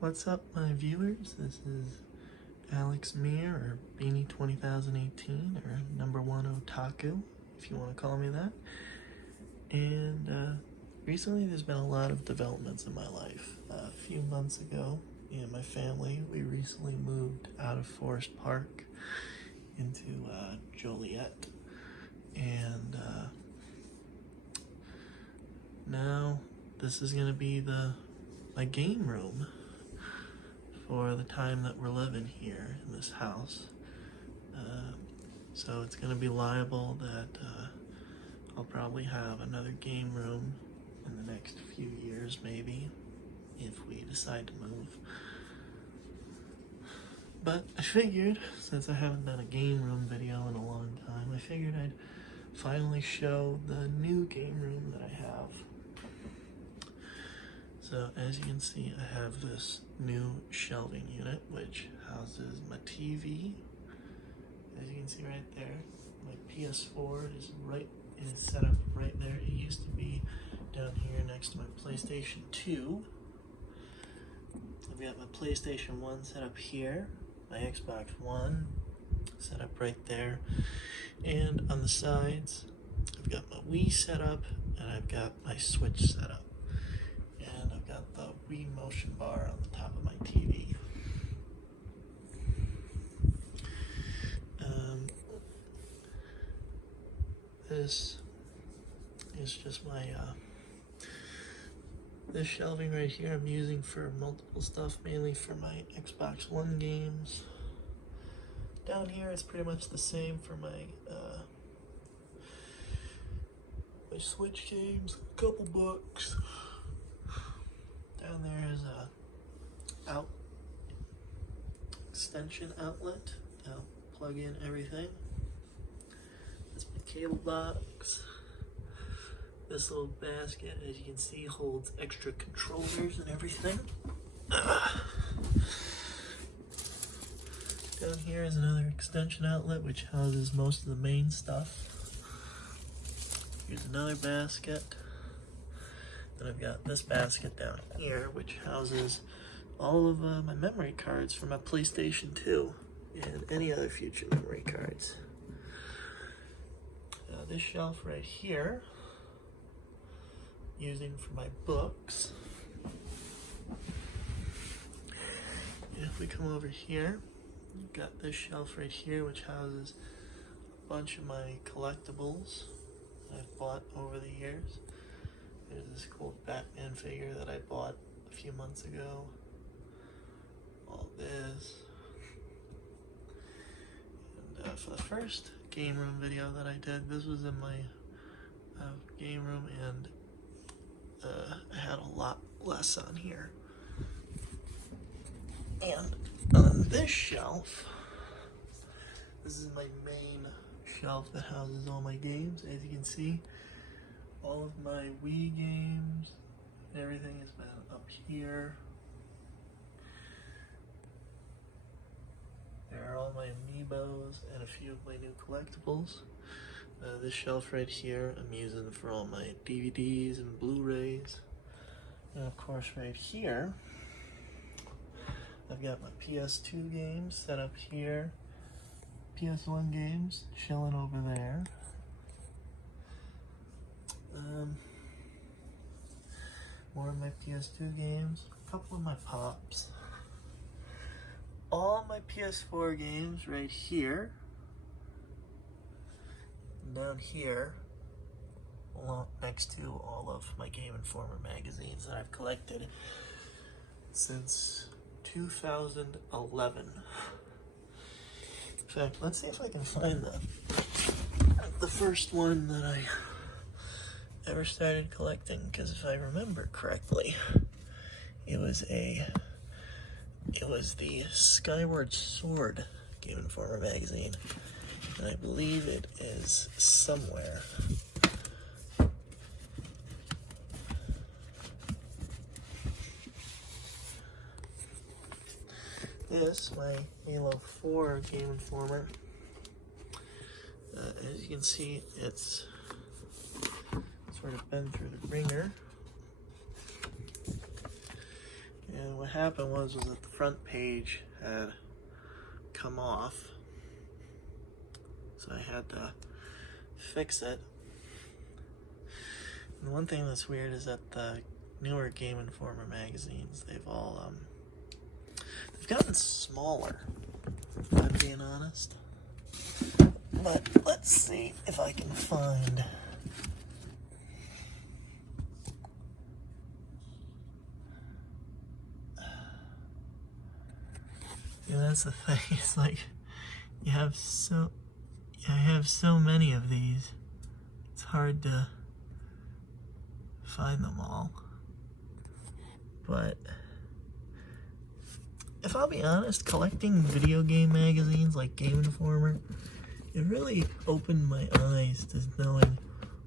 What's up, my viewers? This is Alex Mir, or Beanie 2018, or number one otaku, if you want to call me that. And recently there's been a lot of developments in my life. A few months ago, me and my family, we recently moved out of Forest Park into Joliet. And now this is going to be my game room for the time that we're living here in this house. So it's going to be liable that I'll probably have another game room in the next few years, maybe, if we decide to move. But I figured, since I haven't done a game room video in a long time, I figured I'd finally show the new game room that I have. So as you can see, I have this new shelving unit which houses my TV. As you can see right there, my PS4 is set up right there. It used to be down here next to my PlayStation 2. I've got my PlayStation 1 set up here, my Xbox One set up right there, and on the sides I've got my Wii set up, and I've got my Switch set up. And I've got the Wii motion bar on the top of my TV. This is just my, this shelving right here I'm using for multiple stuff, mainly for my Xbox One games. Down here it's pretty much the same for my Switch games, a couple books. Down there is a extension outlet. I'll plug in everything. That's my cable box. This little basket, as you can see, holds extra controllers and everything. Down here is another extension outlet which houses most of the main stuff. Here's another basket. Then I've got this basket down here which houses all of my memory cards for my PlayStation 2 and any other future memory cards. This shelf right here, using for my books. And if we come over here, we've got this shelf right here which houses a bunch of my collectibles that I've bought over the years. There's this cool Batman figure that I bought a few months ago. All this. And for the first game room video that I did, this was in my game room, and I had a lot less on here. And on this shelf, this is my main shelf that houses all my games. As you can see, all of my Wii games and everything has been up here. There are all my amiibos and a few of my new collectibles. This shelf right here I'm using for all my DVDs and Blu-rays. And of course right here, I've got my PS2 games set up here. PS1 games chilling over there. More of my PS2 games, a couple of my Pops. All my PS4 games right here. And down here, along next to all of my Game Informer magazines that I've collected since 2011. In fact, let's see if I can find the first one that I ever started collecting, because if I remember correctly, it was the Skyward Sword Game Informer magazine, and I believe it is somewhere. This, my Halo 4 Game Informer. As you can see, it's sort of been through the ringer. And what what happened was that the front page had come off, so I had to fix it. And one thing that's weird is that the newer Game Informer magazines, they've gotten smaller, if I'm being honest. But let's see if I can find. Yeah, that's the thing. It's like I have so many of these. It's hard to find them all. But if I'll be honest, collecting video game magazines like Game Informer, it really opened my eyes to knowing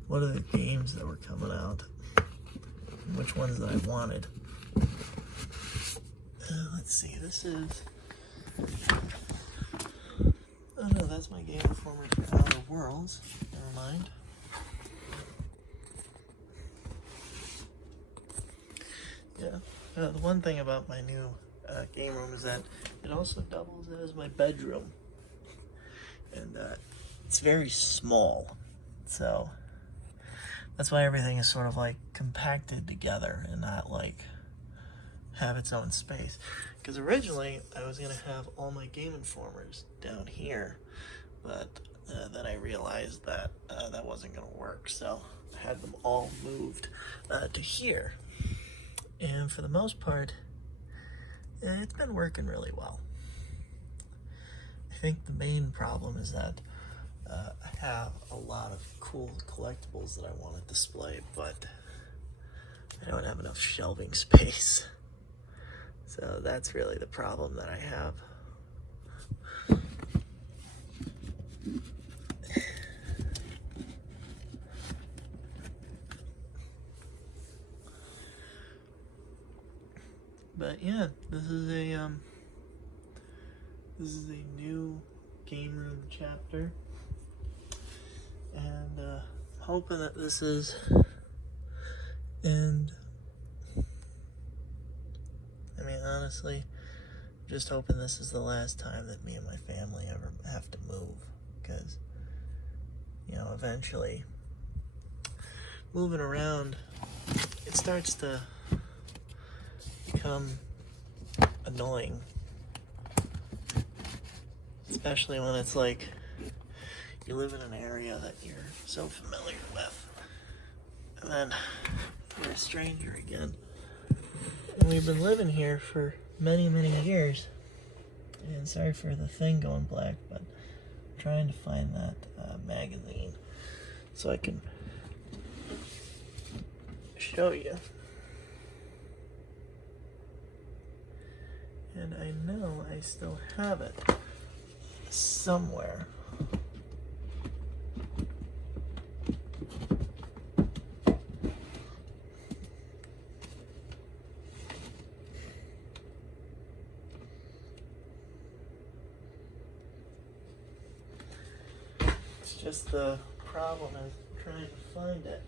what other games that were coming out, and which ones that I wanted. Let's see, this is... Oh no, that's my Game Informer for Outer Worlds. Never mind. Yeah, the one thing about my new game room is that it also doubles as my bedroom. And it's very small. So that's why everything is sort of like compacted together and not like have its own space. Because originally I was going to have all my Game Informers down here, but then I realized that that wasn't going to work, so I had them all moved to here. And for the most part, it's been working really well. I think the main problem is that I have a lot of cool collectibles that I want to display, but I don't have enough shelving space. So that's really the problem that I have. But yeah, this is a new game room chapter, and I'm hoping that this is, and I mean honestly, I'm just hoping this is the last time that me and my family ever have to move, because you know, eventually moving around, it starts to become annoying, especially when it's like you live in an area that you're so familiar with, and then you're a stranger again. And we've been living here for many years, and sorry for the thing going black, but I'm trying to find that magazine so I can show you. And I know I still have it somewhere. It's just the problem is trying to find it.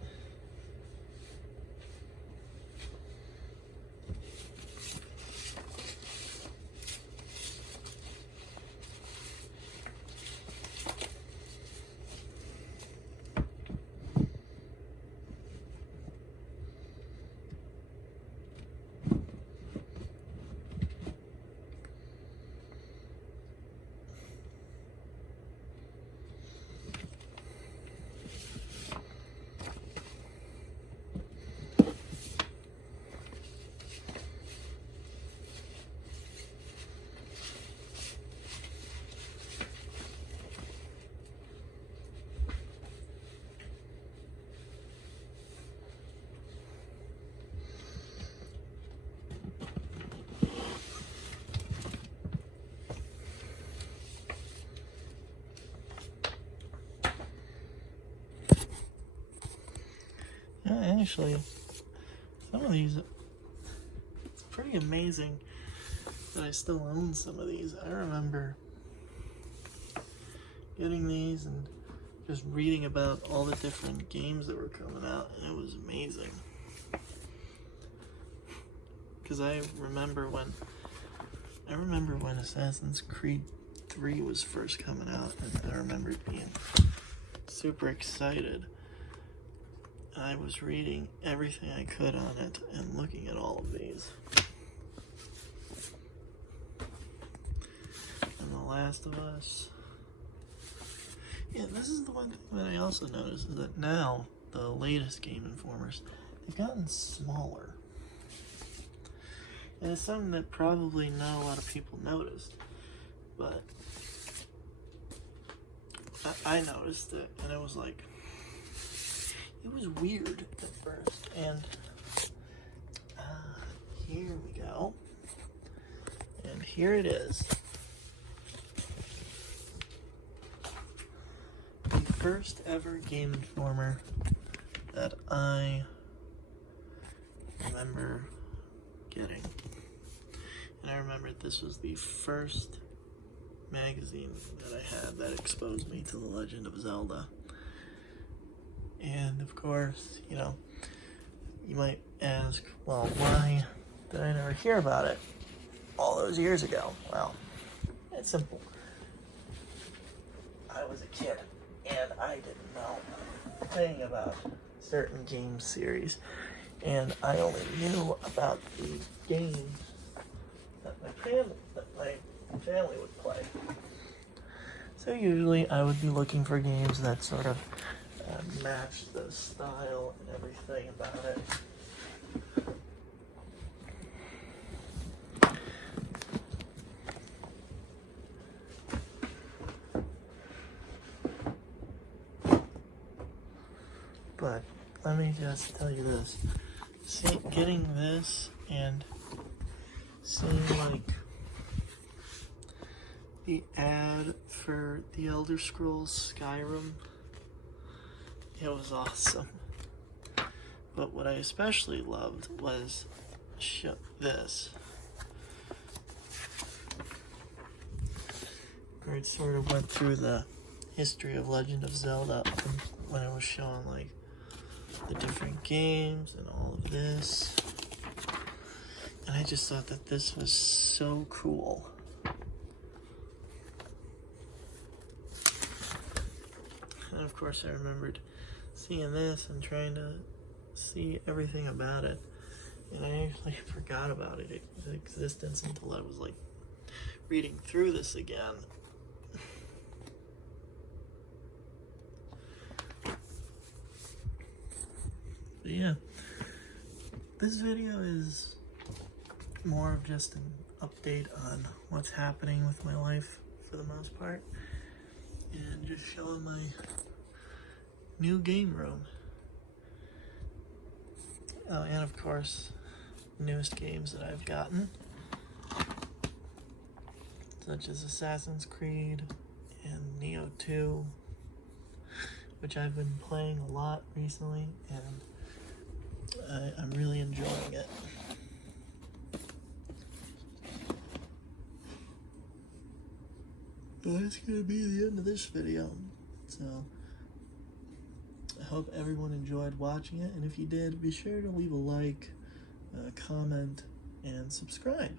Actually, some of these, it's pretty amazing that I still own some of these. I remember getting these and just reading about all the different games that were coming out, and it was amazing. because I remember when Assassin's Creed 3 was first coming out, and I remember being super excited. I was reading everything I could on it and looking at all of these. And The Last of Us. Yeah, this is the one thing that I also noticed, is that now the latest Game Informers, they've gotten smaller. And it's something that probably not a lot of people noticed, but I noticed it, and it was like, it was weird at first. And here we go, and here it is, the first ever Game Informer that I remember getting. And I remembered this was the first magazine that I had that exposed me to The Legend of Zelda. And of course, you know, you might ask, well, why did I never hear about it all those years ago? Well, it's simple. I was a kid, and I didn't know a thing about certain game series. And I only knew about the games that my family would play. So usually I would be looking for games that sort of matched the style and everything about it. But let me just tell you this. See, getting this and seeing like the ad for The Elder Scrolls Skyrim, it was awesome. But what I especially loved was this, where it sort of went through the history of Legend of Zelda when it was showing like the different games and all of this. And I just thought that this was so cool. And of course I remembered seeing this and trying to see everything about it. And I actually forgot about its existence until I was like reading through this again. But yeah, this video is more of just an update on what's happening with my life for the most part, and just showing my new game room. Oh, and of course, newest games that I've gotten, such as Assassin's Creed and Neo 2, which I've been playing a lot recently, and I'm really enjoying it. But that's going to be the end of this video. So, I hope everyone enjoyed watching it, and if you did, be sure to leave a like, comment, and subscribe.